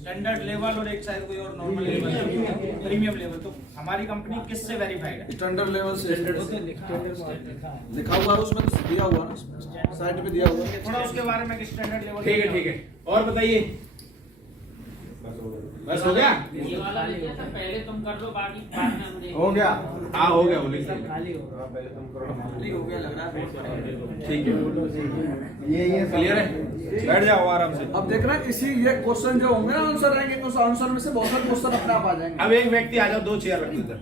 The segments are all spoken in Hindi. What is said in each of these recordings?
स्टैंडर्ड लेवल और एक शायद कोई और नॉर्मल लेवल, प्रीमियम लेवल। तो हमारी कंपनी किससे वेरीफाइड है? स्टैंडर्ड लेवल से लिखा हुआ है उसमें, तो दिया हुआ ना साइड पे दिया हुआ है। थोड़ा उसके बारे में कि स्टैंडर्ड लेवल। ठीक है। और बताइए, बस हो गया? ये वाला लेते हैं, पहले तुम कर लो, बाकी बाद में हम देखेंगे। हो गया? हाँ हो गया, बोलिए। खाली हो गया लग रहा है। ठीक है, ये क्लियर है? बैठ जाओ आराम से। अब देख रहे हैं इसी ये क्वेश्चन जो होंगे ना आंसर आएंगे, तो उस आंसर में से बहुत सारे क्वेश्चन अपने आप आ जाएंगे। अब एक व्यक्ति आ जाओ, 2 चेयर रख दो इधर,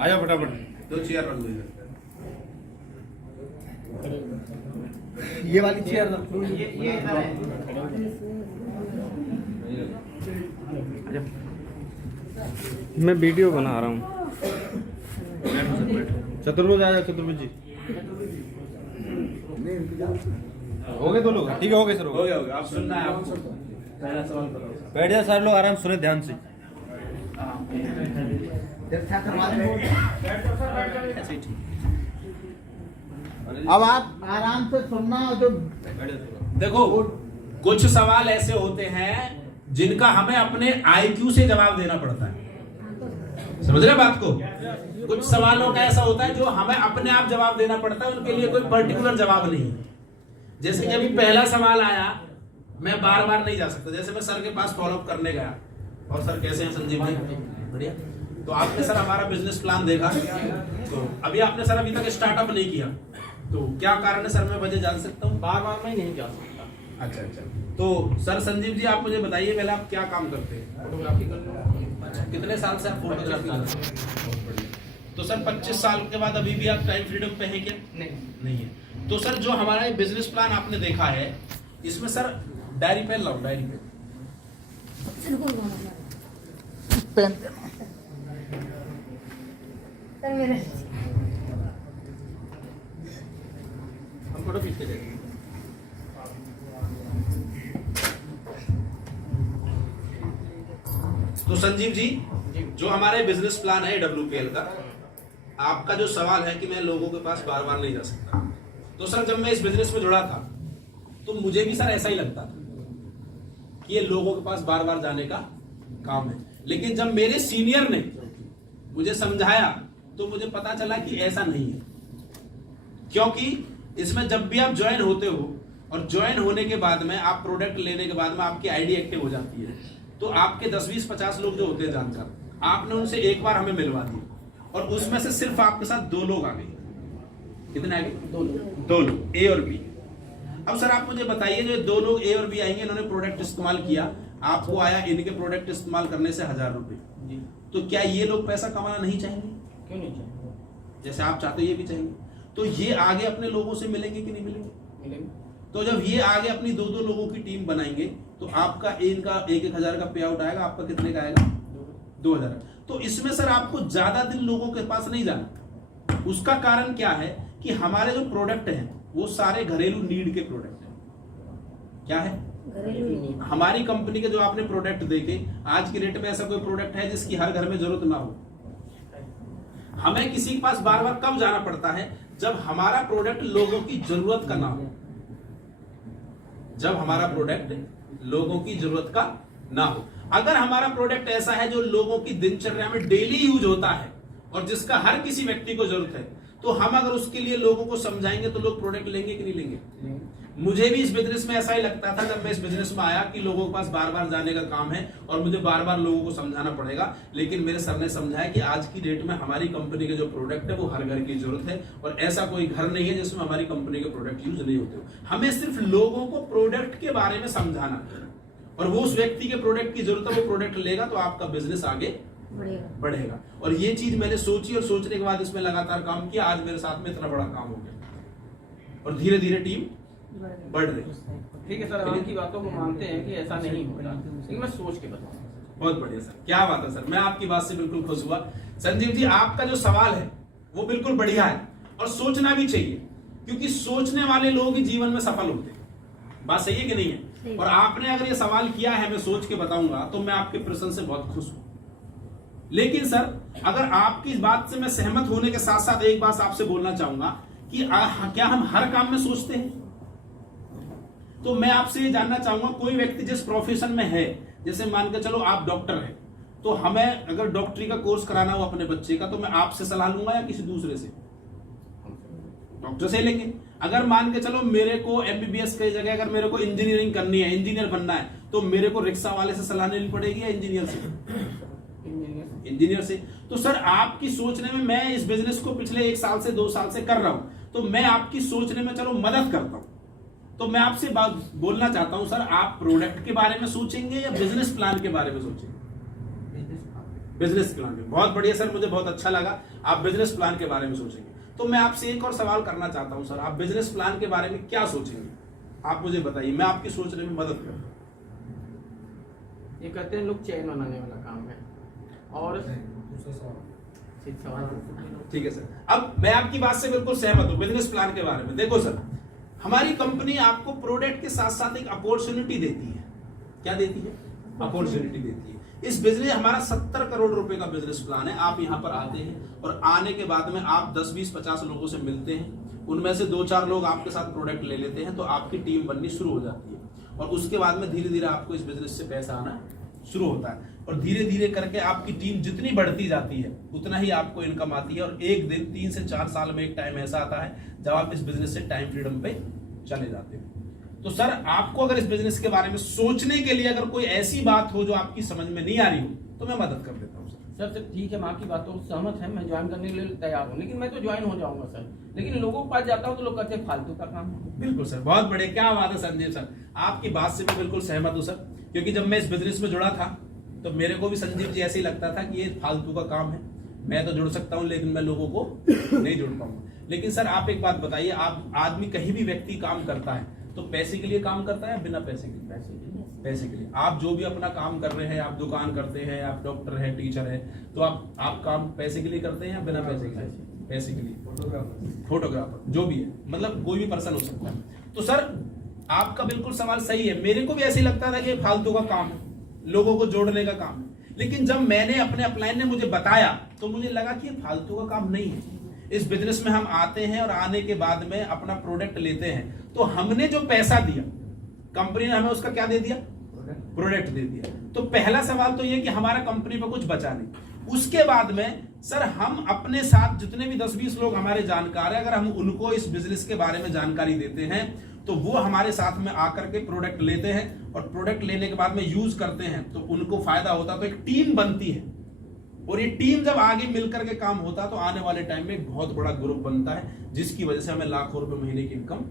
आ जाओ फटाफट, 2 चेयर रख दो इधर। ये वाली चेयर रखो। ये इधर है। मैं वीडियो बना रहा हूँ। चतुर्भुज आ जाओ, चतुर्भुज जी। हो गए 2 लोग? ठीक है, हो गए सर, हो गया। आप सुनना है आपको। पहला सवाल करो। बैठ जाओ सारे लोग, आराम सुने ध्यान से। अब आप आराम से सुनना। जो देखो, कुछ सवाल ऐसे होते हैं जिनका हमें अपने IQ से जवाब देना पड़ता है, समझ रहे बात को? कुछ सवालों का ऐसा होता है जो हमें अपने आप जवाब देना पड़ता है, उनके लिए कोई पर्टिकुलर जवाब नहीं है। जैसे कि अभी पहला सवाल आया, मैं बार बार नहीं जा सकता। जैसे मैं सर के पास फॉलोअप करने गया, और सर कैसे हैं संजीव भाई? बढ़िया। तो आपने सर हमारा बिजनेस प्लान देखा, तो अभी आपने सर अभी तक स्टार्टअप नहीं किया, तो क्या कारण है सर? मैं वजह जान सकता हूँ? बार बार मैं नहीं जा सकता। अच्छा। तो सर संजीव जी, आप मुझे बताइए पहले, आप क्या काम करते हैं? फोटोग्राफी कर लो। अच्छा, कितने साल से आप फोटोग्राफी कर रहे हैं? तो सर 25 साल के बाद अभी भी आप टाइम फ्रीडम पे हैं क्या? नहीं है। तो सर जो हमारा ये बिजनेस प्लान आपने देखा है, इसमें सर डायरी पेन लाओ, डायरी पेन। हम फोटो खींच के देंगे। तो संजीव जी, जो हमारे बिजनेस प्लान है WPL का, आपका जो सवाल है कि मैं लोगों के पास बार बार नहीं जा सकता, तो सर जब मैं इस बिजनेस में जुड़ा था तो मुझे भी सर ऐसा ही लगता था कि ये लोगों के पास बार बार जाने का काम है। लेकिन जब मेरे सीनियर ने मुझे समझाया तो मुझे पता चला कि ऐसा नहीं है। क्योंकि इसमें जब भी आप ज्वाइन होते हो, और ज्वाइन होने के बाद में आप प्रोडक्ट लेने के बाद में आपकी ID एक्टिव हो जाती है, तो आपके 10, 20, 50 लोग जो होते हैं जानकार, आपने उनसे एक बार हमें मिलवा दिया, और उसमें से सिर्फ आपके साथ 2 लोग आ गए। कितने आ गए? 2 लोग, A और B। अब सर आप मुझे बताइए, जो 2 लोग A और B आएंगे, इन्होंने प्रोडक्ट इस्तेमाल किया, आपको आया इनके प्रोडक्ट इस्तेमाल करने से 1000 रुपए, तो क्या ये लोग पैसा कमाना नहीं चाहेंगे? क्यों नहीं चाहिए? जैसे आप चाहते हो ये भी चाहिए, तो ये आगे अपने लोगों से मिलेंगे कि नहीं मिलेंगे? तो जब ये आगे अपनी 2-2 लोगों की टीम बनाएंगे, तो आपका इनका 1-1 हजार का पे आउट आएगा, आपका कितने का आएगा? 2000। तो इसमें सर आपको ज्यादा दिन लोगों के पास नहीं जाना। उसका कारण क्या है कि हमारे जो प्रोडक्ट हैं वो सारे घरेलू नीड के प्रोडक्ट हैं। क्या है? हमारी कंपनी के जो आपने प्रोडक्ट देखे, आज की डेट में ऐसा कोई प्रोडक्ट है जिसकी हर घर में जरूरत ना हो? हमें किसी के पास बार बार कब जाना पड़ता है? जब हमारा प्रोडक्ट लोगों की जरूरत का ना हो। जब हमारा प्रोडक्ट लोगों की जरूरत का ना हो। अगर हमारा प्रोडक्ट ऐसा है जो लोगों की दिनचर्या में डेली यूज होता है और जिसका हर किसी व्यक्ति को जरूरत है, तो हम अगर उसके लिए लोगों को समझाएंगे तो लोग प्रोडक्ट लेंगे कि नहीं लेंगे? मुझे भी इस बिजनेस में ऐसा ही लगता था जब मैं इस बिजनेस में आया कि लोगों के पास बार बार जाने का काम है और मुझे बार बार लोगों को समझाना पड़ेगा। लेकिन मेरे सर ने समझाया कि आज की डेट में हमारी कंपनी के जो प्रोडक्ट है वो हर घर की जरूरत है, और ऐसा कोई घर नहीं है जिसमें हमारी कंपनी के प्रोडक्ट यूज नहीं होते हो। हमें सिर्फ लोगों को प्रोडक्ट के बारे में समझाना, और वो उस व्यक्ति के प्रोडक्ट की जरूरत है, वो प्रोडक्ट लेगा तो आपका बिजनेस आगे बढ़ेगा। और ये चीज मैंने सोची, और सोचने के बाद इसमें लगातार काम किया। आज मेरे साथ में इतना बड़ा काम हो गया, और धीरे धीरे टीम बढ़ रही। ठीक है सर, आपकी बातों को मानते हैं कि ऐसा नहीं होगा, लेकिन मैं सोच के बताऊंगा। बहुत बढ़िया सर, क्या बात है सर, मैं आपकी बात से बिल्कुल खुश हुआ। संजीव जी, आपका जो सवाल है वो बिल्कुल बढ़िया है, और सोचना भी चाहिए, क्योंकि सोचने वाले लोग ही जीवन में सफल होते हैं। बात सही है कि नहीं है? और आपने अगर ये सवाल किया है, मैं सोच के बताऊंगा, तो मैं आपके प्रश्न से बहुत खुश हूं। लेकिन सर, अगर आपकी इस बात से मैं सहमत होने के साथ साथ एक बात आपसे बोलना चाहूंगा कि क्या हम हर काम में सोचते हैं? तो मैं आपसे ये जानना चाहूंगा, कोई व्यक्ति जिस प्रोफेशन में है, जैसे मान के चलो आप डॉक्टर हैं, तो हमें अगर डॉक्टरी का कोर्स कराना हो अपने बच्चे का, तो मैं आपसे सलाह लूंगा या किसी दूसरे से? डॉक्टर से लेंगे। अगर मान के चलो मेरे को एमबीबीएस की जगह अगर मेरे को इंजीनियरिंग करनी है, इंजीनियर बनना है, तो मेरे को रिक्शा वाले से सलाह लेनी पड़ेगी या इंजीनियर से? इंजीनियर से। तो सर आपकी सोचने में, मैं इस बिजनेस को पिछले 1 साल से 2 साल से कर रहा हूं, तो मैं आपकी सोचने में चलो मदद करता हूं। तो मैं आपसे बात बोलना चाहता हूं सर, आप प्रोडक्ट के बारे में सोचेंगे या बिजनेस प्लान के बारे में सोचेंगे? बिजनेस प्लान के। बहुत बढ़िया सर, मुझे बहुत अच्छा लगा आप बिजनेस प्लान के बारे में सोचेंगे। तो मैं आपसे एक और सवाल करना चाहता हूं सर, आप बिजनेस प्लान के बारे में क्या सोचेंगे? आप मुझे बताइए, मैं आपकी सोचने में मदद करूं। ये कहते हैं लोग चैन बनाने वाला काम है और ठीक है सर, अब मैं आपकी बात से बिल्कुल सहमत हूं बिजनेस प्लान के बारे में। देखो सर, हमारी कंपनी आपको प्रोडक्ट के साथ साथ एक अपॉर्चुनिटी देती है। क्या देती है? अपॉर्चुनिटी देती है। इस बिजनेस, हमारा 70 करोड़ रुपए का बिजनेस प्लान है। आप यहाँ पर आते हैं और आने के बाद में आप 10, 20, 50 लोगों से मिलते हैं, उनमें से 2-4 लोग आपके साथ प्रोडक्ट ले लेते हैं, तो आपकी टीम बननी शुरू हो जाती है और उसके बाद में धीरे धीरे आपको इस बिजनेस से पैसा आना शुरू होता है और धीरे धीरे करके आपकी टीम जितनी बढ़ती जाती है उतना ही आपको इनकम आती है। और एक दिन 3 से 4 साल में एक टाइम ऐसा आता है जब आप इस बिजनेस से टाइम फ्रीडम पे चले जाते हैं। तो सर आपको अगर इस बिजनेस के बारे में सोचने के लिए अगर कोई ऐसी बात हो जो आपकी समझ में नहीं आ रही हो, तो मैं मदद कर देता हूँ सर। सर ठीक है, मैं आपकी बातों से सहमत है, मैं ज्वाइन करने के लिए तैयार हूँ, लेकिन मैं तो ज्वाइन हो जाऊंगा सर। लेकिन लोगों के पास जाता हूँ तो लोग कहते हैं फालतू का काम है। बिल्कुल सर, बहुत बढ़िया, क्या बात है संजीव सर, आपकी बात से मैं बिल्कुल सहमत हूँ सर। क्योंकि जब मैं इस बिजनेस में जुड़ा था तो मेरे को भी संजीव जी ऐसे ही लगता था कि ये फालतू का काम है, मैं तो जुड़ सकता हूँ लेकिन मैं लोगों को नहीं जुड़ पाऊंगा। लेकिन सर आप एक बात बताइए, आप आदमी कहीं भी व्यक्ति काम करता है तो पैसे के लिए काम करता है बिना पैसे के? पैसे के लिए। आप जो भी अपना काम कर रहे हैं, आप दुकान करते हैं, आप डॉक्टर है, टीचर है, तो आप काम पैसे के लिए करते हैं या बिना पैसे के? पैसे के लिए। फोटोग्राफर जो भी है, मतलब कोई भी पर्सन हो सकता है। तो सर आपका बिल्कुल सवाल सही है, मेरे को भी ऐसे ही लगता था कि ये फालतू का काम है, लोगों को जोड़ने का काम है। लेकिन जब मैंने अपने अपलाइन ने मुझे बताया तो मुझे लगा कि ये फालतू का काम नहीं है। इस बिजनेस में हम आते हैं और आने के बाद में अपना प्रोडक्ट लेते हैं, तो हमने जो पैसा दिया कंपनी ने हमें उसका क्या दे दिया? प्रोडक्ट दे दिया। तो पहला सवाल तो ये कि हमारा कंपनी पर कुछ बचा नहीं। उसके बाद में सर हम अपने साथ जितने भी 10-20 लोग हमारे जानकार हैं, अगर हम उनको इस बिजनेस के बारे में जानकारी देते हैं तो वो हमारे साथ में आकर के प्रोडक्ट लेते हैं और प्रोडक्ट लेने के बाद में यूज करते हैं तो उनको फायदा होता है, तो एक टीम बनती है और ये टीम जब आगे मिलकर के काम होता है तो आने वाले टाइम में एक बहुत बड़ा ग्रुप बनता है, जिसकी वजह से हमें लाखों रुपए महीने की इनकम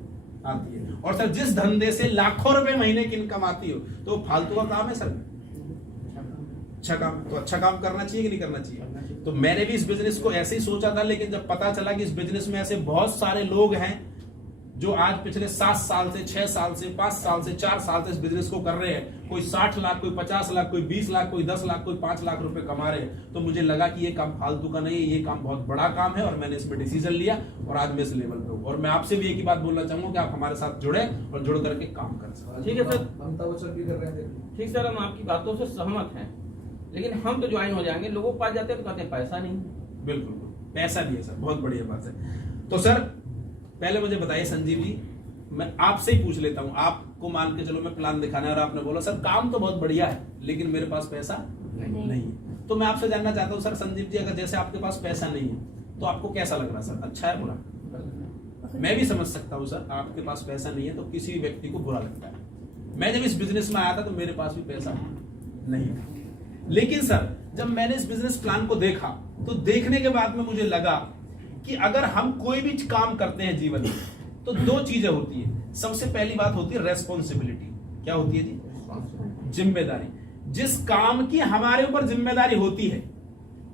आती है। और सर जिस धंधे से लाखों रुपए महीने की इनकम आती हो तो फालतू का काम है सर? अच्छा काम। तो अच्छा काम करना चाहिए कि नहीं करना चाहिए? तो मैंने भी इस बिजनेस को ऐसे ही सोचा था, लेकिन जब पता चला कि इस बिजनेस में ऐसे बहुत सारे लोग हैं जो आज पिछले 7 साल से, 6 साल से, 5 साल से, 4 साल से इस बिजनेस को कर रहे हैं, कोई 60 लाख, कोई 50 लाख, कोई 20 लाख, कोई 10 लाख, कोई 5 लाख रुपए कमा रहे हैं, तो मुझे लगा कि ये काम फालतू का नहीं है, ये काम बहुत बड़ा काम है और मैंने इसमें डिसीजन लिया और आज मैं इस लेवल पे हूँ। और मैं आपसे भी एक ही बात बोलना चाहूंगा कि आप हमारे साथ जुड़े और जुड़ करके काम कर। ठीक है सर, ममता बच्चन भी कर रहे हैं। ठीक सर, हम आपकी बातों से सहमत हैं, लेकिन हम तो ज्वाइन हो जाएंगे, लोगों के पास जाते हैं तो कहते हैं पैसा नहीं। बिल्कुल पैसा नहीं है सर, बहुत बढ़िया बात है। तो सर पहले मुझे बताइए संजीव जी, मैं आपसे ही पूछ लेता हूं, आपको मान के चलो मैं प्लान दिखाना है और आपने बोला सर काम तो बहुत बढ़िया है लेकिन मेरे पास पैसा नहीं है, तो मैं आपसे जानना चाहता हूं सर संजीव जी, अगर जैसे आपके पास पैसा नहीं है तो आपको कैसा लग रहा है सर? अच्छा है, बुरा? मैं भी समझ सकता हूं सर, आपके पास पैसा नहीं है तो किसी भी व्यक्ति को बुरा लगता है। मैं जब इस बिजनेस में आया था तो मेरे पास भी पैसा नहीं था, लेकिन सर जब मैंने इस बिजनेस प्लान को देखा तो देखने के बाद में मुझे लगा कि अगर हम कोई भी काम करते हैं जीवन में तो 2 चीजें होती है। सबसे पहली बात होती है रेस्पॉन्सिबिलिटी। क्या होती है जी? जिम्मेदारी। जिस काम की हमारे ऊपर जिम्मेदारी होती है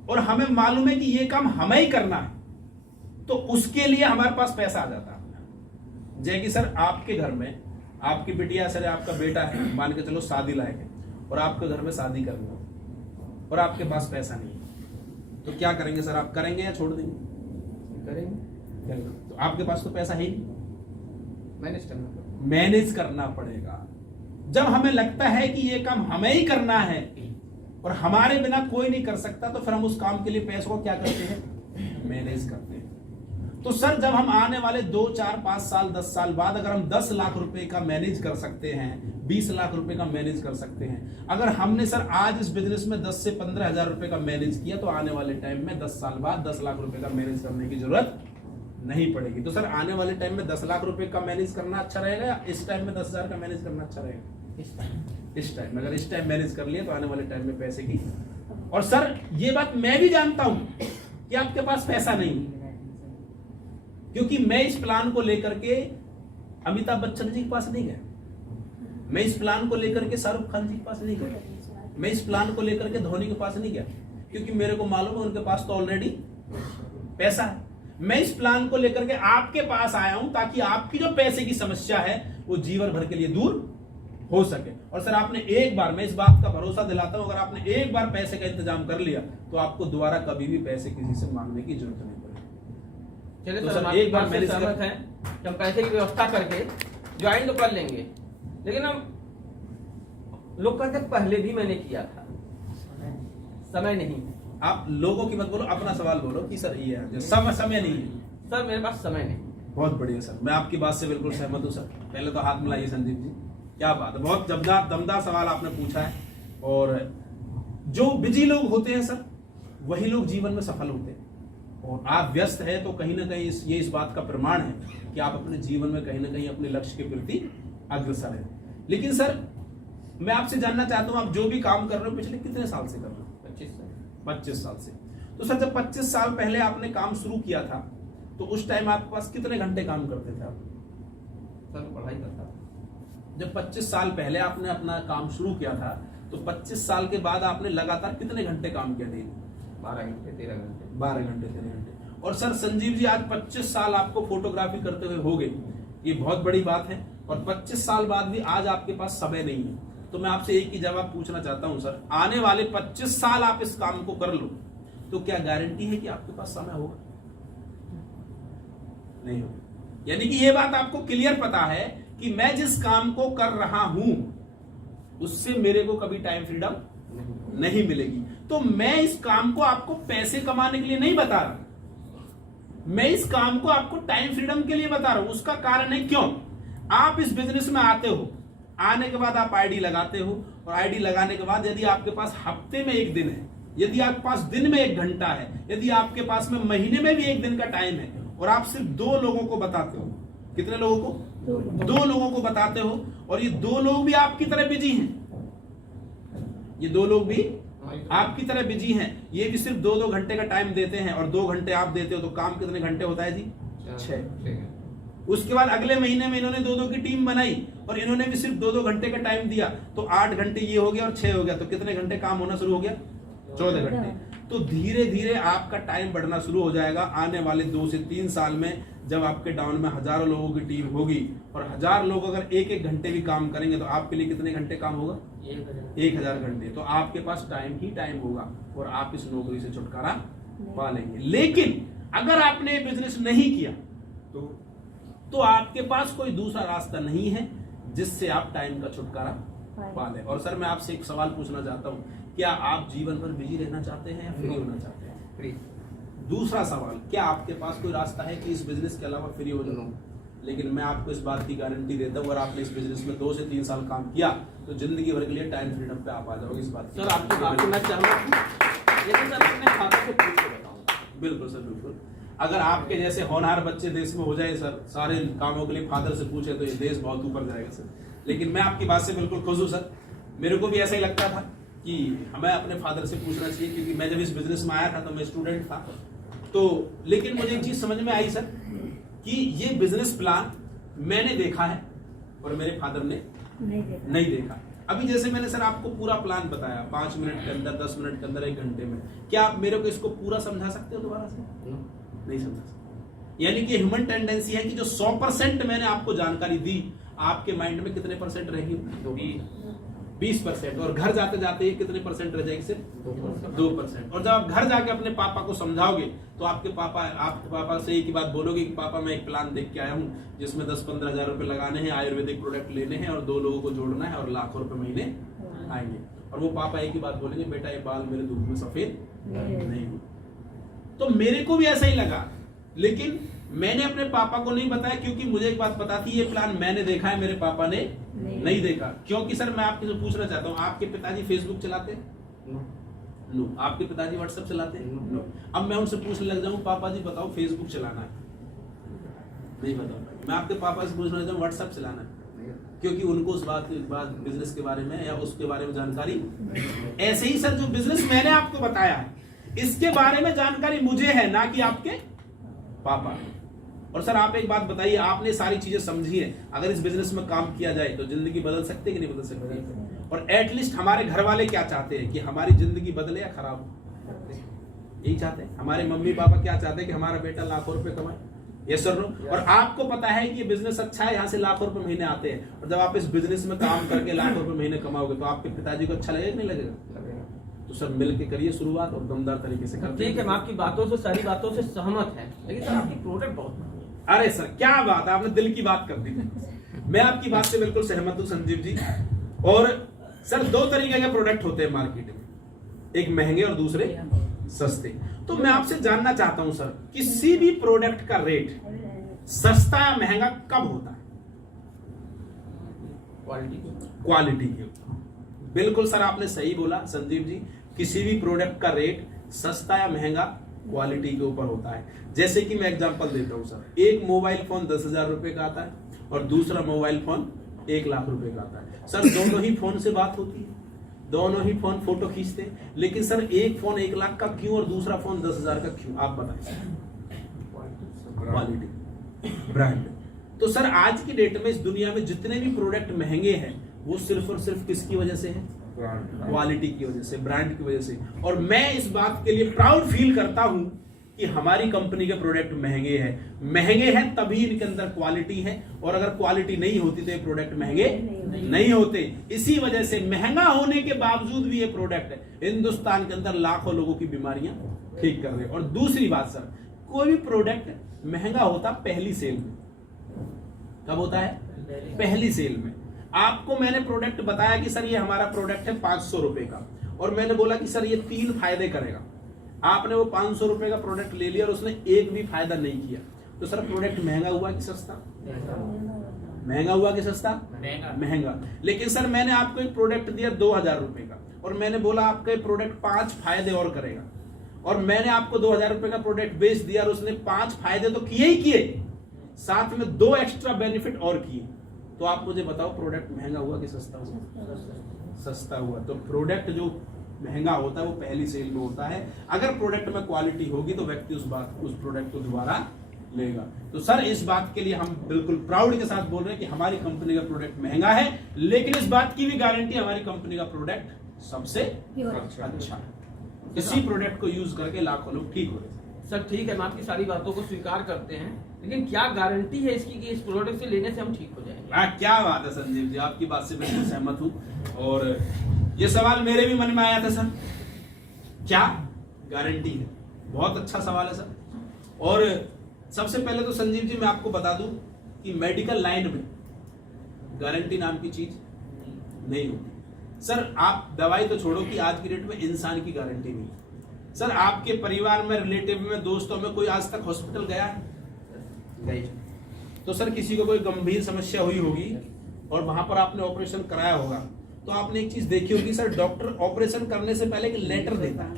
और हमें मालूम है कि ये काम हमें ही करना है तो उसके लिए हमारे पास पैसा आ जाता है। जय कि सर आपके घर में आपकी बिटिया, सर आपका बेटा है, मान के चलो शादी लायक है और आपके घर में शादी करनी हो और आपके पास पैसा नहीं है तो क्या करेंगे सर? आप करेंगे या छोड़ देंगे? करेंगे। तो आपके पास तो पैसा है ही नहीं, मैनेज करना पड़ेगा। जब हमें लगता है कि ये काम हमें ही करना है और हमारे बिना कोई नहीं कर सकता तो फिर हम उस काम के लिए पैसों को क्या करते हैं? मैनेज करते हैं। तो सर जब हम आने वाले 2, 4, 5 साल 10 साल बाद अगर हम 10 लाख रुपए का मैनेज कर सकते हैं, 20 लाख रुपए का मैनेज कर सकते हैं, अगर हमने सर आज इस बिजनेस में 10 से 15 हजार रुपए का मैनेज किया तो आने वाले टाइम में 10 साल बाद 10 लाख रुपए का मैनेज करने की जरूरत नहीं पड़ेगी। तो सर आने वाले टाइम में 10 लाख रुपए का मैनेज करना अच्छा रहेगा या इस टाइम में 10,000 का मैनेज करना अच्छा रहेगा? इस टाइम अगर इस टाइम मैनेज कर लिया तो आने वाले टाइम में पैसे की। और सर ये बात मैं भी जानता हूं कि आपके पास पैसा नहीं है, क्योंकि मैं इस प्लान को लेकर के अमिताभ बच्चन जी के पास नहीं गया, मैं इस प्लान को लेकर के शाहरुख खान जी के पास नहीं गया, मैं इस प्लान को लेकर के धोनी के पास नहीं गया, क्योंकि मेरे को मालूम है उनके पास तो ऑलरेडी पैसा है। मैं इस प्लान को लेकर के आपके पास आया हूं ताकि आपकी जो पैसे की समस्या है वो जीवन भर के लिए दूर हो सके। और सर आपने एक बार, मैं इस बात का भरोसा दिलाता हूं, अगर आपने एक बार पैसे का इंतजाम कर लिया तो आपको दोबारा कभी भी पैसे किसी से मांगने की जरूरत नहीं पड़ेगी। चलिए तो सर, एक बार मैंने सहमत है कि हम पैसे की व्यवस्था करके ज्वाइन तो कर लेंगे, लेकिन हम लोग कहते पहले भी मैंने किया था, समय नहीं। आप लोगों की मत बोलो, अपना सवाल बोलो कि सर ये है समय नहीं है। सर मेरे पास समय नहीं। बहुत बढ़िया सर, मैं आपकी बात से बिल्कुल सहमत हूँ सर। पहले तो हाथ मिलाइए संजीव जी, क्या बात है, बहुत दमदार सवाल आपने पूछा है। और जो बिजी लोग होते हैं सर वही लोग जीवन में सफल होते हैं, और आप व्यस्त हैं तो कहीं ना कहीं ये इस बात का प्रमाण है कि आप अपने जीवन में कहीं ना कहीं अपने लक्ष्य के प्रति अग्रसर हैं। लेकिन सर मैं आपसे जानना चाहता हूं, आप जो भी काम कर रहे हो पिछले कितने साल से कर रहे हो? 25 साल से। तो सर जब 25 साल पहले आपने काम शुरू किया था तो उस टाइम आपके पास कितने घंटे काम करते थे आप? सर पढ़ाई करता था। जब 25 साल पहले आपने अपना काम शुरू किया था तो 25 साल के बाद आपने लगातार कितने घंटे काम किया? डेली 12 घंटे 13 घंटे। 12 घंटे 13 घंटे। और सर संजीव जी आज 25 साल आपको फोटोग्राफी करते हुए हो गए, ये बहुत बड़ी बात है। और 25 साल बाद भी आज आपके पास समय नहीं है, तो मैं आपसे एक ही जवाब पूछना चाहता हूं सर, आने वाले 25 साल आप इस काम को कर लो तो क्या गारंटी है कि आपके पास समय होगा? नहीं होगा। यानी कि ये बात आपको क्लियर पता है कि मैं जिस काम को कर रहा हूं उससे मेरे को कभी टाइम फ्रीडम नहीं मिलेगी। तो मैं इस काम को आपको पैसे कमाने के लिए नहीं बता रहा, मैं इस काम को आपको टाइम फ्रीडम के लिए बता रहा हूं। उसका कारण है क्यों? आप इस बिजनेस में आते हो, आने के बाद आप आईडी लगाते हो, और आईडी लगाने के बाद यदि आपके पास हफ्ते में 1 दिन है, यदि आपके पास दिन में 1 घंटा है, यदि आपके पास में महीने में भी 1 दिन का टाइम है, और आप सिर्फ 2 लोगों को बताते हो, कितने लोगों को? 2 लोगों को बताते हो, और ये 2 लोग भी आपकी तरह बिजी हैं, ये 2 लोग भी आपकी तरह बिजी हैं, ये भी सिर्फ 2-2 घंटे का टाइम देते हैं, और 2 घंटे आप देते हो, तो काम कितने घंटे होता है जी? 6। उसके बाद अगले महीने में इन्होंने 2-2 की टीम बनाई और इन्होंने भी सिर्फ 2-2 घंटे का टाइम दिया, तो 8 घंटे ये हो गया और 6 हो गया, तो कितने घंटे काम होना शुरू हो गया? 14 घंटे। तो धीरे धीरे आपका टाइम बढ़ना शुरू हो जाएगा। आने वाले 2 से 3 साल में जब आपके टाउन में हजारों लोगों की टीम होगी और 1000 लोग अगर 1-1 घंटे भी काम करेंगे तो आपके लिए कितने घंटे काम होगा? 1000 घंटे। तो आपके पास टाइम ही टाइम होगा और आप इस नौकरी से छुटकारा पा लेंगे। लेकिन अगर आपने बिजनेस नहीं किया तो आपके पास कोई दूसरा रास्ता नहीं है जिससे आप टाइम का छुटकारा पा लें। और सर मैं आपसे एक सवाल पूछना चाहता हूं, क्या आप जीवन भर बिजी रहना चाहते हैं या फ्री होना चाहते हैं? फ्री। दूसरा सवाल, क्या आपके पास कोई रास्ता है कि इस बिजनेस के अलावा फ्री हो जाओ? लेकिन मैं आपको इस बात की गारंटी देता हूँ, अगर आपने इस बिजनेस में 2 से 3 साल काम किया तो जिंदगी भर के लिए टाइम फ्रीडम पे आप आ जाओगे। इस बात सर आपकी बात मैं सहमत हूं, लेकिन सर अपने खाते से पूछ के बताऊं। बिल्कुल सर, बिल्कुल। अगर आपके जैसे होनहार बच्चे देश में हो जाए सर, सारे कामों के लिए फादर से पूछे, तो ये देश बहुत ऊपर जाएगा सर। लेकिन मैं आपकी बात से बिल्कुल खुश हूँ सर। मेरे को भी ऐसा ही लगता था कि हमें अपने फादर से पूछना चाहिए, क्योंकि मैं जब इस बिजनेस में आया था तो मैं स्टूडेंट था। तो लेकिन मुझे एक चीज समझ में आई सर कि ये बिजनेस प्लान मैंने देखा है और मेरे फादर ने नहीं देखा। अभी जैसे मैंने सर आपको पूरा प्लान बताया 5 मिनट के अंदर, 10 मिनट के अंदर, 1 घंटे में, क्या आप मेरे को इसको पूरा समझा सकते हो दोबारा से? नहीं समझा सकते। यानी कि ह्यूमन टेंडेंसी है कि जो 100% मैंने आपको जानकारी दी, आपके माइंड में कितने परसेंट रहेगी? 20%। और घर जाते जाते ये कितने परसेंट रह जाएगी? सिर्फ 2%। और जब आप घर जाके अपने पापा को समझाओगे तो आपके पापा से एक ही बात बोलोगे कि पापा मैं एक प्लान देख के आया हूँ जिसमें 10-15 हजार रुपए लगाने हैं, आयुर्वेदिक प्रोडक्ट लेने हैं और 2 लोगों को जोड़ना है और लाखों रुपए महीने आएंगे। और वो पापा एक ही बात बोलेंगे, बेटा ये बाल मेरे दूध में सफेद नहीं हो। तो मेरे को भी ऐसा ही लगा, लेकिन मैंने अपने पापा को नहीं बताया, क्योंकि मुझे एक बात पता थी, ये प्लान मैंने देखा है, मेरे पापा ने नहीं देखा। क्योंकि सर मैं आपसे पूछना चाहता हूँ, आपके पिताजी फेसबुक चलाते हैं? नो। आपके पिताजी व्हाट्सएप चलाते हैं? नो। अब मैं उनसे पूछने लग जाऊँ, पापा जी बताओ फेसबुक चलाना है? नहीं बताओ। मैं आपके पापा से पूछने लग जाऊँ व्हाट्सएप चलाना है, क्योंकि उनको उस बात बिजनेस के बारे में या उसके बारे में जानकारी। ऐसे ही सर जो बिजनेस मैंने आपको बताया है, इसके बारे में जानकारी मुझे है, ना कि आपके पापा। और सर आप एक बात बताइए, आपने सारी चीजें समझी है, अगर इस बिजनेस में काम किया जाए तो जिंदगी बदल सकते हैं कि नहीं बदल सकते? और एटलीस्ट हमारे घर वाले क्या चाहते हैं कि हमारी जिंदगी बदले या खराब हो? यही चाहते हैं। हमारे मम्मी पापा क्या चाहते हैं कि हमारा बेटा लाखों रुपए कमाए? Yes sir no. और आपको पता है कि ये बिजनेस अच्छा है, यहाँ से लाखों रुपए महीने आते हैं, और जब आप इस बिजनेस में काम करके लाखों रुपए महीने कमाओगे तो आपके पिताजी को अच्छा लगेगा कि नहीं लगेगा? तो सर मिल के करिए शुरुआत और दमदार तरीके से करते हैं। ठीक है, मैं आपकी बातों से, सारी बातों से सहमत है, लेकिन सर आपकी प्रोडक्ट बहुत। अरे सर क्या बात है, आपने दिल की बात कर दी। मैं आपकी बात से बिल्कुल सहमत हूं संजीव जी। और सर दो तरीके के प्रोडक्ट होते हैं मार्केट में, एक महंगे और दूसरे सस्ते। तो मैं आपसे जानना चाहता हूं सर, किसी भी प्रोडक्ट का रेट सस्ता या महंगा कब होता है? क्वालिटी के ऊपर। बिल्कुल सर आपने सही बोला संजीव जी, किसी भी प्रोडक्ट का रेट सस्ता या महंगा क्वालिटी के ऊपर होता है। जैसे कि मैं एग्जांपल देता हूं सर, एक मोबाइल फोन 10,000 रुपए का आता है और दूसरा मोबाइल फोन 1 लाख रुपए का आता है। सर दोनों ही फोन से बात होती है, दोनों ही फोन फोटो खींचते हैं, लेकिन सर एक फोन 1 लाख का क्यों और दूसरा फोन 10,000 का क्यों? आप बताइए। Quality, brand. तो सर आज की डेट में इस दुनिया में जितने भी प्रोडक्ट महंगे हैं वो सिर्फ और सिर्फ किसकी वजह से है? क्वालिटी की वजह से, ब्रांड की वजह से। और मैं इस बात के लिए प्राउड फील करता हूं कि हमारी कंपनी के प्रोडक्ट महंगे हैं तभी इनके अंदर क्वालिटी है, और अगर क्वालिटी नहीं होती तो ये प्रोडक्ट महंगे नहीं होते। इसी वजह से महंगा होने के बावजूद भी ये प्रोडक्ट हिंदुस्तान के अंदर लाखों लोगों की बीमारियां ठीक कर रहे हैं। और दूसरी बात सर, कोई भी प्रोडक्ट महंगा होता पहली सेल में। कब होता है? पहली सेल में। आपको मैंने प्रोडक्ट बताया कि सर ये हमारा प्रोडक्ट है 500 रुपए का, और मैंने बोला कि सर ये 3 फायदे करेगा। आपने वो 500 रुपए का प्रोडक्ट ले लिया और उसने एक भी फायदा नहीं किया, तो सर प्रोडक्ट महंगा हुआ कि सस्ता? महंगा हुआ कि सस्ता? महंगा। लेकिन सर मैंने आपको एक प्रोडक्ट दिया 2,000 रुपए का, और मैंने बोला आपका प्रोडक्ट 5 फायदे और करेगा, और मैंने आपको 2,000 रुपए का प्रोडक्ट बेच दिया और उसने 5 फायदे तो किए ही किए, साथ में 2 एक्स्ट्रा बेनिफिट और किए। तो आप मुझे बताओ प्रोडक्ट महंगा हुआ कि सस्ता हुआ? सस्ता हुआ। तो प्रोडक्ट जो महंगा होता है वो पहली सेल में होता है। अगर प्रोडक्ट में क्वालिटी होगी तो व्यक्ति उस प्रोडक्ट को दोबारा लेगा। तो सर इस बात के लिए हम बिल्कुल प्राउड के साथ बोल रहे हैं कि हमारी कंपनी का प्रोडक्ट महंगा है, लेकिन इस बात की भी गारंटी हमारी कंपनी का प्रोडक्ट सबसे अच्छा है। इसी प्रोडक्ट को यूज करके लाखों लोग ठीक हो रहे हैं। सर ठीक है, हम आपकी सारी बातों को स्वीकार करते हैं, लेकिन क्या गारंटी है इसकी कि इस प्रोडक्ट से लेने से हम ठीक हो जाएंगे? क्या बात है संजीव जी, आपकी बात से बिल्कुल सहमत हूं। और ये सवाल मेरे भी मन में आया था सर, क्या गारंटी है? बहुत अच्छा सवाल है सर। और सबसे पहले तो संजीव जी मैं आपको बता दूं कि मेडिकल लाइन में गारंटी नाम की चीज नहीं होती। सर आप दवाई तो छोड़ो कि आज की डेट में इंसान की गारंटी नहीं है। सर आपके परिवार में, रिलेटिव में, दोस्तों में कोई आज तक हॉस्पिटल गया है? गई। तो सर किसी को कोई गंभीर समस्या हुई होगी और वहां पर आपने ऑपरेशन कराया होगा, तो आपने एक चीज देखी होगी सर, डॉक्टर ऑपरेशन करने से पहले एक लेटर देता है।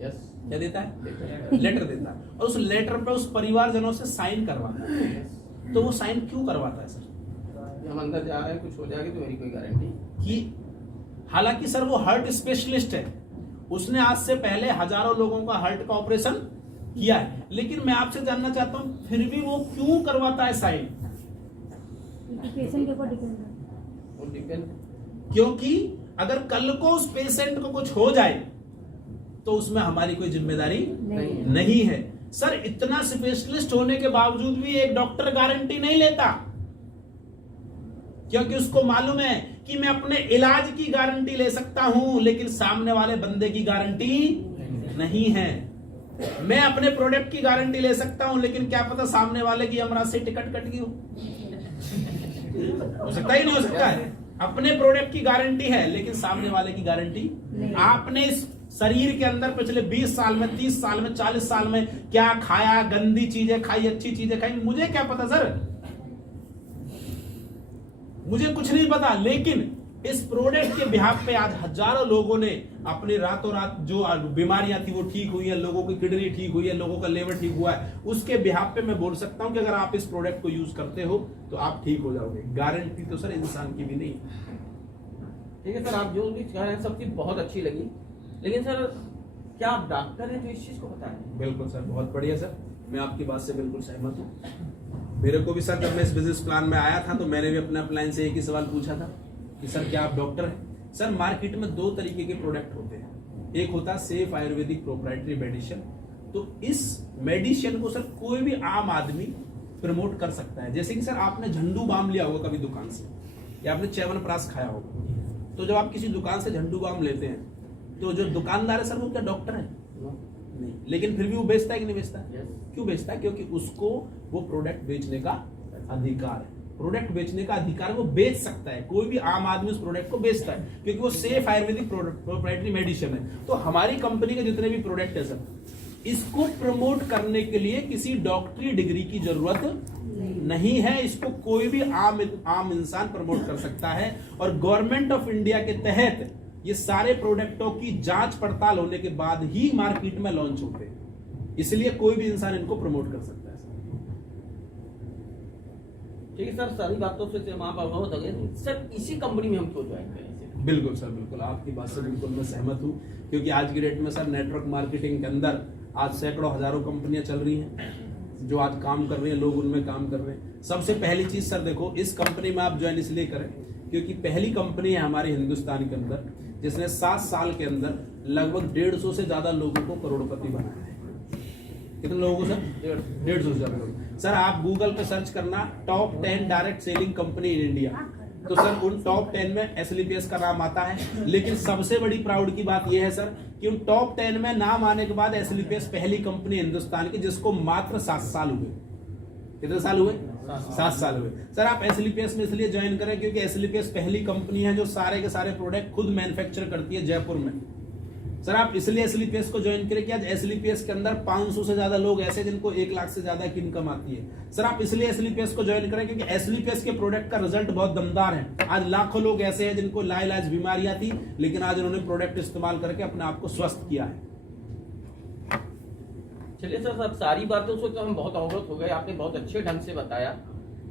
यस। क्या देता है? लेटर देता है, और उस लेटर पे उस परिवारजनों से साइन करवाता है। तो वो साइन क्यों करवाता है सर? हम अंदर जा रहे हैं, कुछ हो जाएगा तो मेरी कोई गारंटी कि हालांकि सर वो हार्ट स्पेशलिस्ट है, उसने आज से पहले हजारों लोगों का हार्ट का ऑपरेशन किया है, लेकिन मैं आपसे जानना चाहता हूं फिर भी वो क्यों करवाता है साइन? पेशेंट के ऊपर डिपेंड। क्योंकि अगर कल को उस पेशेंट को कुछ हो जाए तो उसमें हमारी कोई जिम्मेदारी नहीं है। सर इतना स्पेशलिस्ट होने के बावजूद भी एक डॉक्टर गारंटी नहीं लेता, क्योंकि उसको मालूम है कि मैं अपने इलाज की गारंटी ले सकता हूं, लेकिन सामने वाले बंदे की गारंटी नहीं है। मैं अपने प्रोडक्ट की गारंटी ले सकता हूं, लेकिन क्या पता सामने वाले की अमराज से टिकट कट गई हो सकता ही नहीं हो सकता है। अपने प्रोडक्ट की गारंटी है, लेकिन सामने वाले की गारंटी। आपने इस शरीर के अंदर पिछले 20 साल में, 30 साल में, 40 साल में क्या खाया, गंदी चीजें खाई, अच्छी चीजें खाई, मुझे क्या पता सर, मुझे कुछ नहीं पता। लेकिन इस प्रोडक्ट के बिहाफ पे आज हजारों लोगों ने अपने रातों रात जो बीमारियां थी वो ठीक हुई है, लोगों की किडनी ठीक हुई है, लोगों का लेवर ठीक हुआ है। उसके बिहाफ पे मैं बोल सकता हूं कि अगर आप इस प्रोडक्ट को यूज करते हो तो आप ठीक हो जाओगे। गारंटी तो सर इंसान की भी नहीं। ठीक है सर, आप जो भी कह रहे हैं सब चीज बहुत अच्छी लगी, लेकिन सर क्या आप डॉक्टर हैं जो इस चीज को बताएं? बिल्कुल सर, बहुत बढ़िया सर, मैं आपकी बात से बिल्कुल सहमत हूँ। मेरे को भी सर जब मैं इस बिजनेस प्लान में आया था तो मैंने भी अपने अपलाइन से एक ही सवाल पूछा था कि सर क्या आप डॉक्टर हैं? सर मार्केट में 2 तरीके के प्रोडक्ट होते हैं, एक होता है सेफ आयुर्वेदिक प्रोप्राइटरी मेडिसिन। तो इस मेडिसिन को सर कोई भी आम आदमी प्रमोट कर सकता है। जैसे कि सर आपने झंडू बाम लिया होगा कभी दुकान से, या आपने च्यवनप्राश खाया होगा, तो जब आप किसी दुकान से झंडू बाम लेते हैं तो जो दुकानदार है सर वो क्या डॉक्टर है? नहीं, लेकिन फिर भी वो बेचता है कि नहीं बेचता? क्यों बेचता है? क्योंकि उसको वो प्रोडक्ट बेचने का अधिकार है। प्रोडक्ट बेचने का अधिकार, वो बेच सकता है, कोई भी आम आदमी उस प्रोडक्ट को बेचता है क्योंकि वो सेफ आयुर्वेदिक प्रोप्राइटरी मेडिसिन है। तो हमारी कंपनी के जितने भी प्रोडक्ट है सर, इसको प्रमोट करने के लिए किसी डॉक्टरी डिग्री की जरूरत नहीं है। इसको कोई भी आम इंसान प्रमोट कर सकता है। और गवर्नमेंट ऑफ इंडिया के तहत ये सारे प्रोडक्टों की जांच पड़ताल होने के बाद ही मार्केट में लॉन्च होते हैं, इसलिए कोई भी इंसान इनको प्रमोट कर सकता है। ठीक है सर, सारी बातों से हम आप अवगत हो गए। सर इसी कंपनी में हम क्यों ज्वाइन करें? बिल्कुल सर, बिल्कुल आपकी बात से बिल्कुल मैं सहमत हूँ, क्योंकि आज की डेट में सर नेटवर्क मार्केटिंग के अंदर आज सैकड़ों हजारों कंपनियां चल रही हैं जो आज काम कर रही हैं, लोग उनमें काम कर रहे हैं। सबसे पहली चीज सर देखो, इस कंपनी में आप ज्वाइन इसलिए करें क्योंकि पहली कंपनी है हमारे हिंदुस्तान के अंदर जिसने 7 साल के अंदर लगभग 150 से ज्यादा लोगों को करोड़पति बनाया है। कितने लोगों को सर? 150 से ज्यादा लोग। सर आप गूगल पे सर्च करना top 10 direct selling company in India, तो सर उन टॉप 10 में एसएलपीएस का नाम आता है। लेकिन सबसे बड़ी प्राउड की बात यह है सर कि उन टॉप 10 में नाम आने के बाद एसएलपीएस पहली कंपनी हिंदुस्तान की जिसको मात्र 7 साल हुए। कितने साल हुए? 7 साल हुए। सर आप एसएलपीएस में इसलिए ज्वाइन करें क्योंकि एसएलपीएस पहली कंपनी है जो सारे के सारे प्रोडक्ट खुद मैन्युफैक्चर करती है जयपुर में। सर आप इसलिए एसएलपीएस को ज्वाइन करें कि आज एसएलपीएस के अंदर 500 से ज्यादा लोग ऐसे जिनको 1 लाख से ज्यादा की इनकम आती है। सर आप इसलिए एसएलपीएस को ज्वाइन करें क्योंकि एसएलपीएस के प्रोडक्ट का रिजल्ट बहुत दमदार है। आज लाखों लोग ऐसे हैं जिनको लाइलाज बीमारियां थी, लेकिन आज उन्होंने प्रोडक्ट इस्तेमाल करके अपने आप को स्वस्थ किया है। चलिए सर, सारी बातों से तो हम बहुत अवगत हो गए, आपने बहुत अच्छे ढंग से बताया,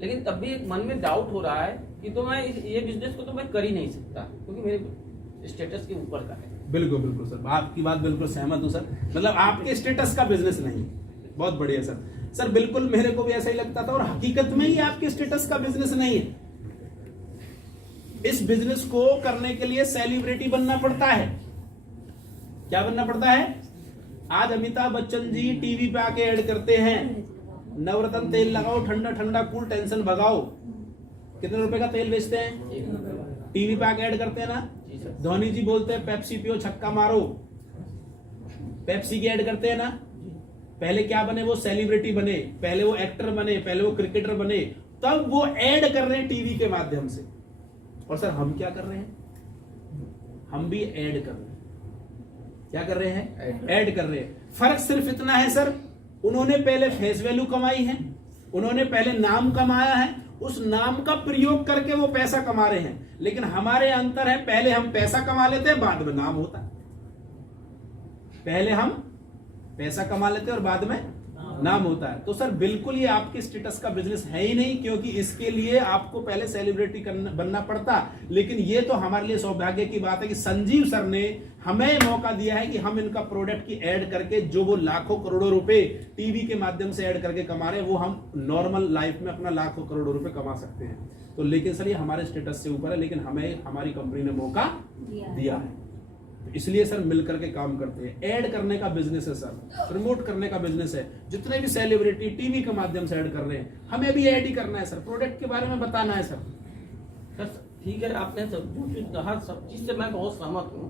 लेकिन तब भी एक मन में डाउट हो रहा है कि तो मैं ये बिजनेस को तो मैं कर ही नहीं सकता क्योंकि मेरे स्टेटस के ऊपर का है। बिल्कुल बिल्कुल सर, आपकी बात बिल्कुल सहमत हूँ सर। मतलब आपके स्टेटस का बिजनेस नहीं। बहुत बढ़िया सर। सर बिल्कुल मेरे को भी ऐसा ही लगता था और हकीकत में ही आपके स्टेटस का बिजनेस नहीं है। इस बिजनेस को करने के लिए सेलिब्रिटी बनना पड़ता है। क्या बनना पड़ता है? आज अमिताभ बच्चन जी टीवी पे आके ऐड करते हैं, नवरत्न तेल लगाओ, ठंडा ठंडा कूल, टेंशन भगाओ। कितने रुपए का तेल बेचते हैं? टीवी पे आके ऐड करते हैं ना। धोनी जी बोलते हैं पेप्सी पियो छक्का मारो, पेप्सी की ऐड करते हैं ना। पहले क्या बने? वो सेलिब्रिटी बने, पहले वो एक्टर बने, पहले वो क्रिकेटर बने, तब वो ऐड कर रहे हैं टीवी के माध्यम से। और सर हम क्या कर रहे हैं? हम भी ऐड कर रहे हैं। क्या कर रहे हैं? ऐड कर रहे हैं। फर्क सिर्फ इतना है सर, उन्होंने पहले फेस वैल्यू कमाई है, उन्होंने पहले नाम कमाया है, उस नाम का प्रयोग करके वो पैसा कमा रहे हैं। लेकिन हमारे अंतर है, पहले हम पैसा कमा लेते हैं, बाद में नाम होता है। पहले हम पैसा कमा लेते हैं और बाद में नाम होता है। तो सर बिल्कुल ये आपके स्टेटस का बिजनेस है ही नहीं, क्योंकि इसके लिए आपको पहले सेलिब्रिटी बनना पड़ता। लेकिन ये तो हमारे लिए सौभाग्य की बात है कि संजीव सर ने हमें मौका दिया है कि हम इनका प्रोडक्ट की ऐड करके जो वो लाखों करोड़ों रुपए टीवी के माध्यम से ऐड करके कमा रहे हैं, वो हम नॉर्मल लाइफ में अपना लाखों करोड़ों रुपए कमा सकते हैं। तो लेकिन सर ये हमारे स्टेटस से ऊपर है, लेकिन हमें हमारी कंपनी ने मौका दिया है, इसलिए सर मिलकर के काम करते हैं। ऐड करने का बिजनेस है सर, प्रमोट करने का बिजनेस है। जितने भी सेलिब्रिटी टीवी के माध्यम से ऐड कर रहे हैं, हमें भी ऐड ही करना है सर, प्रोडक्ट के बारे में बताना है सर। ठीक है, आपने सब जो चीज कहा सब चीज से मैं बहुत सहमत हूँ,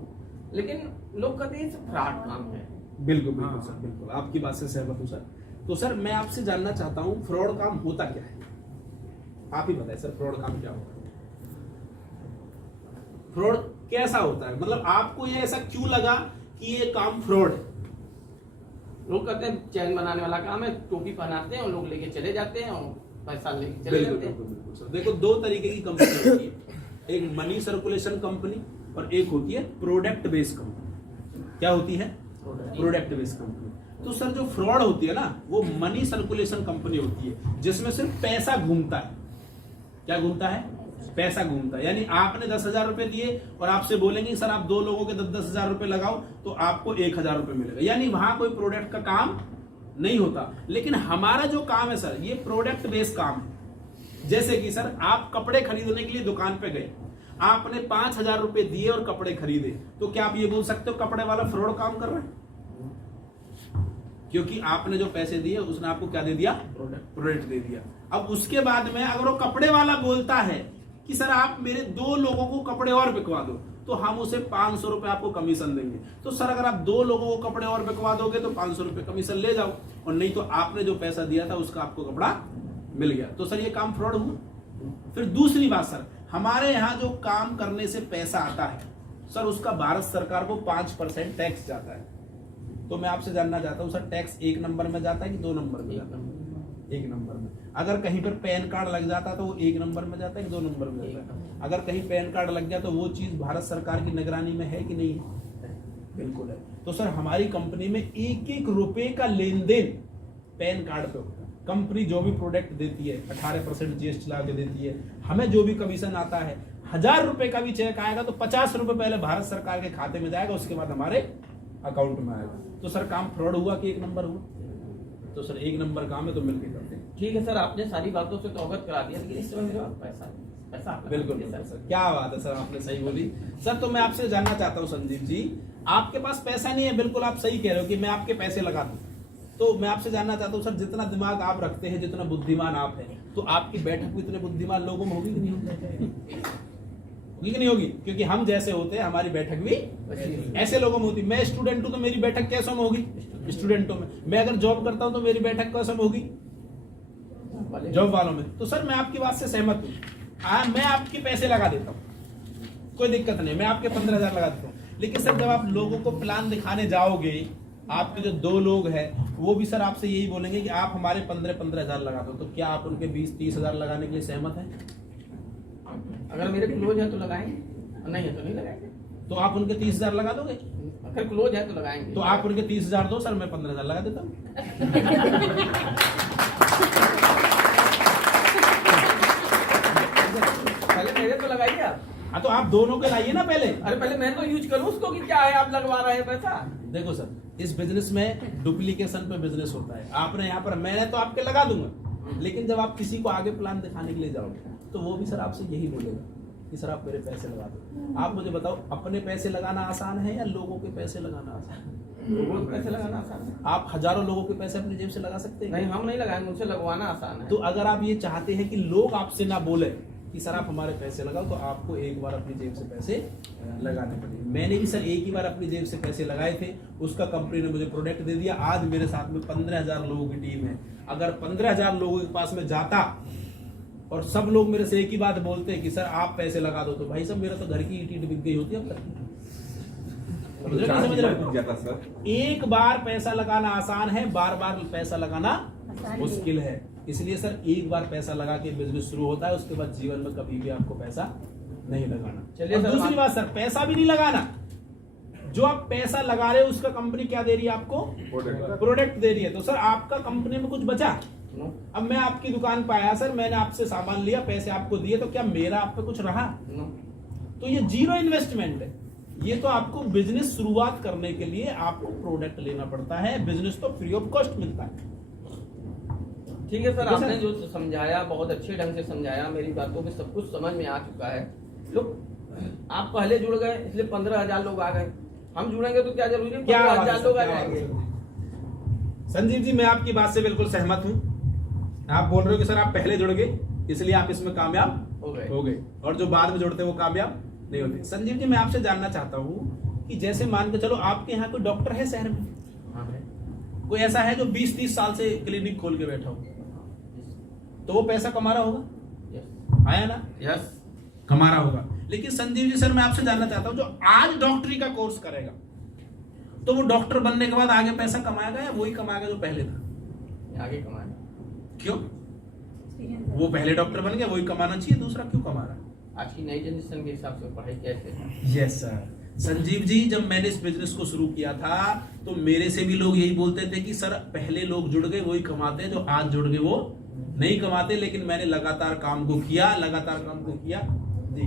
लेकिन लोग कहते हैं फ्रॉड काम है। बिल्कुल बिल्कुल सर, बिल्कुल आपकी बात से सहमत हूँ सर। तो सर मैं आपसे जानना चाहता हूँ फ्रॉड काम होता क्या है? आप ही बताएं सर, फ्रॉड काम क्या होता है? फ्रॉड कैसा होता है? मतलब आपको ये ऐसा क्यों लगा कि ये काम फ्रॉड है। लोग कहते हैं चैन बनाने वाला काम है, टोपी पहनाते हैं और लोग लेके चले जाते हैं और पैसा लेके चले जाते हैं। बिल्कुल सर। देखो दो तरीके की कंपनी होती है, एक मनी सर्कुलेशन कंपनी और एक होती है प्रोडक्ट बेस्ड कंपनी। क्या होती है? Product based company. तो सर जो फ्रॉड होती है ना वो मनी सर्कुलेशन कंपनी होती है, जिसमें सिर्फ पैसा घूमता है। क्या घूमता है? पैसा घूमता है। यानी आपने 10,000 रुपए दिए और आपसे बोलेंगे सर आप 2 लोगों के 10,000 रुपए लगाओ तो आपको 1,000 रुपए मिलेगा। यानी वहां कोई प्रोडक्ट का काम नहीं होता। लेकिन हमारा जो काम है सर ये प्रोडक्ट बेस्ड काम है। जैसे कि सर आप कपड़े खरीदने के लिए दुकान पे गए, आपने 5,000 रुपए दिए और कपड़े खरीदे, तो क्या आप ये बोल सकते हो कपड़े वाला फ्रॉड काम कर रहा है? क्योंकि आपने जो पैसे दिए उसने आपको क्या दे दिया? प्रोडक्ट दे दिया। अब उसके बाद में अगर वो कपड़े वाला बोलता है कि सर आप मेरे 2 लोगों को कपड़े और बिकवा दो, तो हम उसे 500 रुपए आपको कमीशन देंगे। तो सर अगर आप 2 लोगों को कपड़े और बिकवा दोगे तो 500 रुपए कमीशन ले जाओ, और नहीं तो आपने जो पैसा दिया था उसका आपको कपड़ा मिल गया। तो सर ये काम फ्रॉड हुआ। फिर दूसरी बात सर, हमारे यहाँ जो काम करने से पैसा आता है सर उसका भारत सरकार को 5% टैक्स जाता है। तो मैं आपसे जानना चाहता हूँ सर टैक्स 1 नंबर में जाता है कि 2 नंबर में जाता है? 1 नंबर में। अगर कहीं पर पैन कार्ड लग जाता तो वो 1 नंबर में जाता है कि 2 नंबर में जाता है? अगर कहीं पैन कार्ड लग गया तो वो चीज भारत सरकार की निगरानी में है कि नहीं है? बिल्कुल है। तो सर हमारी कंपनी में 1-1 रुपए का लेन देन पैन कार्ड पे होता है। कंपनी जो भी प्रोडक्ट देती है 18% जीएसटी ला के देती है, हमें जो भी कमीशन आता है 1,000 रुपए का भी चेक आएगा तो 50 रुपए पहले भारत सरकार के खाते में जाएगा, उसके बाद हमारे अकाउंट में आएगा। तो सर काम फ्रॉड हुआ कि 1 नंबर हुआ? तो सर 1 नंबर काम है तो मिलकर करते हैं। ठीक है सर, आपने सारी बातों से तो अवगत करा दिया, लेकिन इस समय मेरे पास पैसा आप बिल्कुल सर, क्या बात है सर, आपने सही बोली सर। तो मैं आपसे जानना चाहता हूँ संजीव जी, आपके पास पैसा नहीं है, बिल्कुल आप सही कह रहे हो कि मैं आपके पैसे लगा दूं। तो मैं आपसे जानना चाहता हूँ सर, जितना दिमाग आप रखते हैं, जितना बुद्धिमान आप हैं, तो आपकी बैठक भी इतने बुद्धिमान लोगों में होगी कि नहीं होगी कि नहीं होगी? क्योंकि हम जैसे होते हैं हमारी बैठक भी ऐसे लोगों में होती। मैं स्टूडेंट हूं तो मेरी बैठक कैसे में होगी? स्टूडेंटों में। मैं अगर जॉब करता हूं तो मेरी बैठक कैसे में होगी? जॉब वालों में। तो सर मैं आपकी बात से सहमत हूं, मैं आपके पैसे लगा देता हूं, कोई दिक्कत नहीं, मैं आपके 15,000 लगा देता हूं। लेकिन सर जब आप लोगों को प्लान दिखाने जाओगे, आपके जो 2 लोग हैं वो भी सर आपसे यही बोलेंगे कि आप हमारे 15,000 लगा दो, तो क्या आप उनके 20-30,000 लगाने के लिए सहमत हैं? अगर मेरे क्लोज है तो लगाएंगे, नहीं है तो नहीं लगाएंगे। तो आप उनके 30,000 लगा दोगे? अगर क्लोज है तो लगाएंगे। तो आप उनके 30,000 दो सर, मैं 15,000 लगा देता हूँ। पहले मेरे तो लगाइए आप। हाँ तो आप दोनों के लाइए ना पहले। अरे पहले मैं तो यूज करूँ उसको कि क्या है आप लगवा रहे हैं पैसा। देखो सर, इस बिजनेस में डुप्लीकेशन पे बिजनेस होता है। आपने यहाँ पर, मैंने तो आपके लगा दूंगा, लेकिन जब आप किसी को आगे प्लान दिखाने के लिए जाओगे तो वो भी सर आपसे यही बोलेगा कि सर आप मेरे पैसे लगा दो। आप मुझे बताओ, अपने पैसे लगाना आसान है या लोगों के पैसे लगाना आसान है? लोगों के पैसे लगाना आसान है। आप हजारों लोगों के पैसे अपनी जेब से लगा सकते हैं? नहीं, हम नहीं लगाएंगे, मुझसे लगवाना आसान है। तो अगर आप ये चाहते हैं कि लोग आपसे ना बोले कि सर आप हमारे पैसे लगाओ, तो आपको एक बार अपनी जेब से पैसे लगाने पड़ेंगे। मैंने भी सर एक ही बार अपनी जेब से पैसे लगाए थे, उसका कंपनी ने मुझे प्रोडक्ट दे दिया। आज मेरे साथ में 15,000 लोगों की टीम है। अगर 15,000 लोगों के पास में जाता और सब लोग मेरे से एक ही बात बोलते हैं कि सर आप पैसे लगा दो, तो भाई साहब मेरा तो घर की ईंट बिक गई होती है अब तक। समझ रहे हो? एक बार पैसा लगाना आसान है, बार बार पैसा लगाना मुश्किल है। इसलिए सर एक बार पैसा लगा के बिजनेस शुरू होता है, उसके बाद जीवन में कभी भी आपको पैसा नहीं लगाना। चलिए सर, दूसरी बात सर, पैसा भी नहीं लगाना, जो आप पैसा लगा रहे हो उसका कंपनी क्या दे रही है आपको? प्रोडक्ट दे रही है। तो सर आपका कंपनी में कुछ बचा? अब मैं आपकी दुकान पे आया सर, मैंने आपसे सामान लिया, पैसे आपको दिए, तो क्या मेरा आप पे कुछ रहा? तो ये 0 इन्वेस्टमेंट है। ये तो आपको बिजनेस शुरुआत करने के लिए आपको प्रोडक्ट लेना पड़ता है, बिजनेस तो फ्री ऑफ कॉस्ट मिलता है। ठीक है सर, आपने जो समझाया बहुत अच्छे ढंग से समझाया, मेरी बातों में सब कुछ समझ में आ चुका है। लोग आप पहले जुड़ गए इसलिए 15,000 लोग आ गए, हम जुड़ेंगे तो क्या जरूरी है 15,000 लोग आ जाएंगे। संजीव जी, मैं आपकी बात से बिल्कुल सहमत हूँ। आप बोल रहे हो कि सर आप पहले जुड़ गए इसलिए आप इसमें कामयाब हो गए, और जो बाद में जुड़ते वो कामयाब नहीं होते। संजीव जी, मैं आपसे जानना चाहता हूँ कि जैसे मान के चलो आपके यहाँ कोई डॉक्टर है शहर में? हाँ है। कोई ऐसा है जो 20-30 साल से क्लिनिक खोल के बैठा हो, तो वो पैसा कमा रहा होगा? आया ना? यस, कमा रहा होगा। लेकिन संजीव जी सर, मैं आपसे जानना चाहता हूँ, जो आज डॉक्टरी का कोर्स करेगा तो वो डॉक्टर बनने के बाद आगे पैसा कमाएगा या वही कमाएगा जो पहले था? आगे कमाए। क्यों? वो पहले डॉक्टर बन गया, वही कमाना चाहिए, दूसरा क्यों कमा रहा है? आज की नई जनरेशन के हिसाब से पढ़ाई कैसे है? Yes sir. संजीव जी, जब मैंने इस बिजनेस को शुरू किया था तो मेरे से भी लोग यही बोलते थे कि सर पहले लोग जुड़ गए वही कमाते हैं, जो आज जुड़ गए वो नहीं कमाते। लेकिन मैंने लगातार काम को किया जी,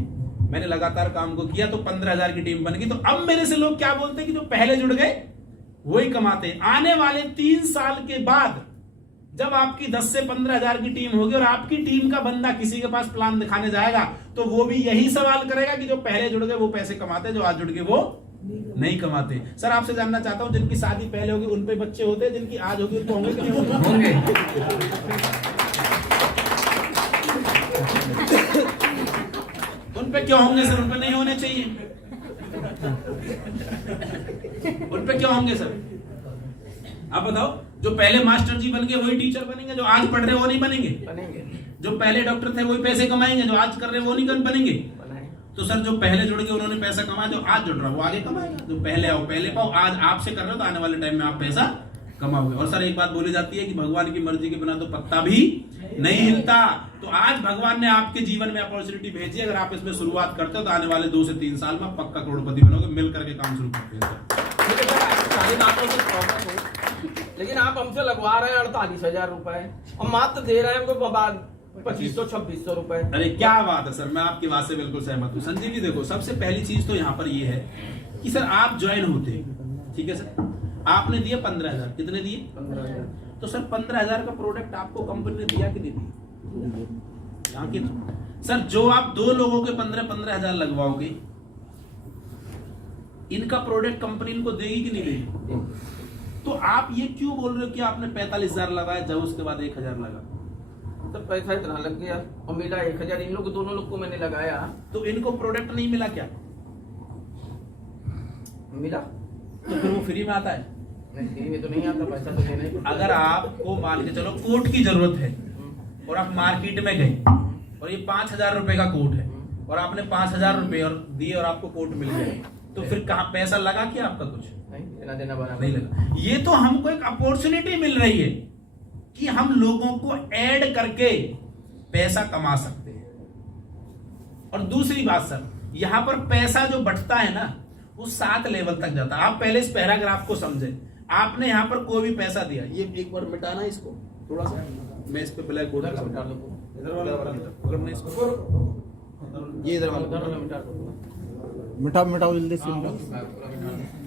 मैंने लगातार काम को किया तो 15,000 की टीम बन गई। तो अब मेरे से लोग क्या बोलते हैं कि जो पहले जुड़ गए वही कमाते हैं। आने वाले 3 साल के बाद जब आपकी 10 से 15,000 की टीम होगी और आपकी टीम का बंदा किसी के पास प्लान दिखाने जाएगा तो वो भी यही सवाल करेगा कि जो पहले जुड़ गए वो पैसे कमाते हैं, जो आज जुड़ गए वो नहीं कमाते। सर आपसे जानना चाहता हूं, जिनकी शादी पहले होगी उन पे बच्चे होते हैं, जिनकी आज होगी उनको होंगे कि नहीं होंगे? उन पे क्यों होंगे सर? उन पे नहीं होने चाहिए। उन पे क्यों होंगे सर? आप बताओ। जो पहले मास्टर जी बन गए वही टीचर बनेंगे, जो आज पढ़ रहे वो नहीं बनेंगे। जो पहले डॉक्टर थे वही पैसे कमाएंगे, जो आज कर रहे वो नहीं बनेंगे। तो सर जो पहले जुड़ गए उन्होंने पैसा कमाया, जो आज जुड़ रहा वो आगे कमाएगा। जो पहले आओ पहले पाओ, आज आपसे कर रहे हो तो आने वाले टाइम में आप पैसा कमाओगे। और सर एक बात बोली जाती है कि भगवान की मर्जी के बिना तो पत्ता भी नहीं हिलता। तो आज भगवान ने आपके जीवन में अपॉर्चुनिटी भेजी, अगर आप इसमें शुरुआत करते हो तो आने वाले 2 से 3 साल में पक्का करोड़पति बनोगे। मिल करके काम शुरू करते हैं। लेकिन आप हमसे लगवा रहे हैं 48,000 रुपए और मात्र दे रहे हैं हमको 2500-2600 रुपए। अरे क्या बात है सर, मैं आपकी बात से बिल्कुल सहमत हूँ। संजीव जी देखो, सबसे पहली चीज तो यहाँ पर ये है कि सर आप ज्वाइन होते, ठीक है सर, आपने दिए 15,000। कितने दिए? 15,000। तो सर 15,000 का प्रोडक्ट आपको कंपनी ने दिया कि नहीं दिया? यहाँ की सर जो आप 2 लोगों के 15,000 लगवाओगे, इनका प्रोडक्ट कंपनी इनको देगी कि नहीं देगी? तो आप ये क्यों बोल रहे हो कि आपने 45,000 लगाया जब उसके बाद 1,000 लगा? तो पैसा इतना लग गया और मिला 1,000। इन लोग दोनों लोग को मैंने लगाया तो इनको प्रोडक्ट नहीं मिला क्या? मिला। तो फिर वो फ्री में आता है? नहीं, फ्री में तो नहीं आता, पैसा तो देना ही। अगर आपको मान के चलो कोट की जरूरत है और आप मार्केट में गए और ये 5,000 रुपए का कोट है और आपने 5,000 रुपए और दिए और आपको कोट मिल गया, तो फिर कहाँ पैसा लगा क्या आपका? कुछ नहीं, देना बना नहीं लगा। ये तो हमको एक अपॉर्चुनिटी मिल रही है कि हम लोगों को ऐड करके पैसा कमा सकते हैं। और दूसरी बात सर, यहां पर पैसा जो बढ़ता है ना वो 7 लेवल तक जाता है। आप पहले इस पैराग्राफ को समझे। आपने यहां पर कोई भी पैसा दिया, ये एक बार मिटाना इसको थोड़ा सा, मैं इस पे ब्लैक बोर्ड मिटा दो। इधर वाला पकड़ना इसको, ये इधर वाला मिटा दो। मिटाओ जल्दी से। मिटा दो।